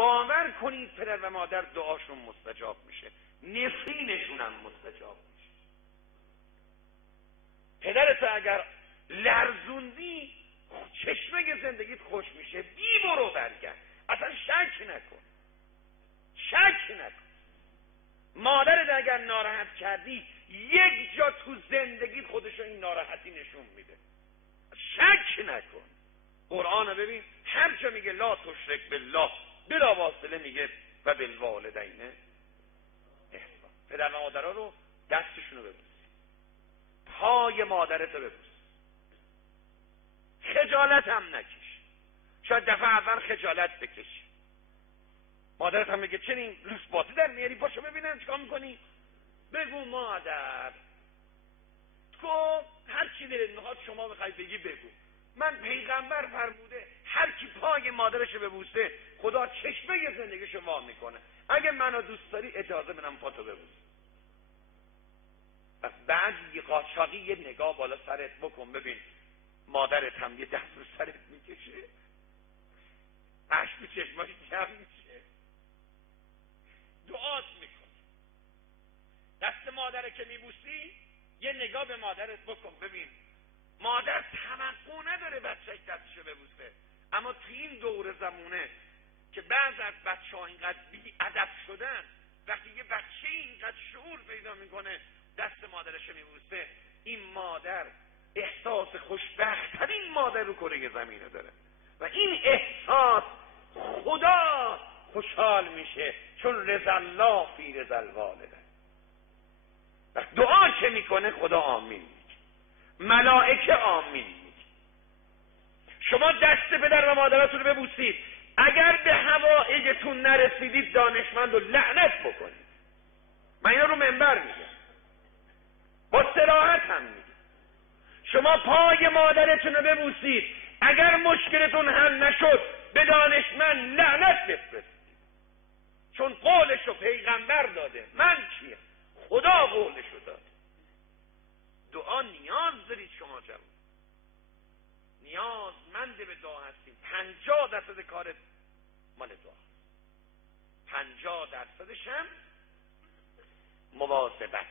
باور کنید پدر و مادر دعاشون مستجاب میشه، نفرینشون هم مستجاب میشه. پدرت اگر لرزوندی چشمه زندگیت خوش میشه، بی برو برگرد، اصلا شک نکن. مادرت اگر ناراحت کردی یک جا تو زندگیت خودشو این ناراحتی نشون میده، شک نکن. قرآن ببین هر جا میگه لا تشرک بالله، بلا واسطه میگه و بالوالدین احسان. پدر و مادرها رو دستشونو ببوس، پای مادرت رو ببوس، خجالت هم نکش. شاید دفعه اول خجالت بکش، مادرت هم میگه چنین لوس باتی در میاری، پاشو ببینم چیکار میکنی. بگو مادر تو هر چی دلت میخواد شما بخوای بگی بگو. من پیغمبر فرموده هر کی پای مادرش ببوسه خدا چشمه زندگیشو وا میکنه. اگه منو دوست داری اجازه بدم پاتو ببوس. پس بعد یه قاچاقی یه نگاه بالا سرت بکن ببین مادرت هم یه دست رو سرت میکشه، اشک تو چشماش جمع میشه، دعات میکن. دست مادره که میبوسی یه نگاه به مادرت بکن ببین مادر توقع نداره بچه‌ش دستشو ببوسه، اما تو این دور زمونه که بعض از بچه‌ها اینقدر بی ادب شدن، وقتی یه بچه اینقدر شعور پیدا میکنه دست مادرشو میبوسه، این مادر احساس خوشبخت‌ترین مادر رو کره زمینه داره و این احساس خدا خوشحال میشه، چون رضا الله فی رضا الوالدین. دعا چه میکنه خدا آمین میگه، ملائکه آمین میگه. شما دست پدر و مادرتون رو ببوسید، اگر به حوائجتون نرسیدید دانشمند و لعنت بکنید. من اینا رو منبر میگم، با صراحت هم میگم. شما پای مادرتون رو ببوسید، اگر مشکلتون حل نشد به دانشمند لعنت بفرستید، چون قولشو پیغمبر داده. من کیم؟ خدا قولشو داده. دعا نیاز دارید شما جوان، نیازمند به دعا هستید. 50% کارت مال دعا، 50% هم مواظبت.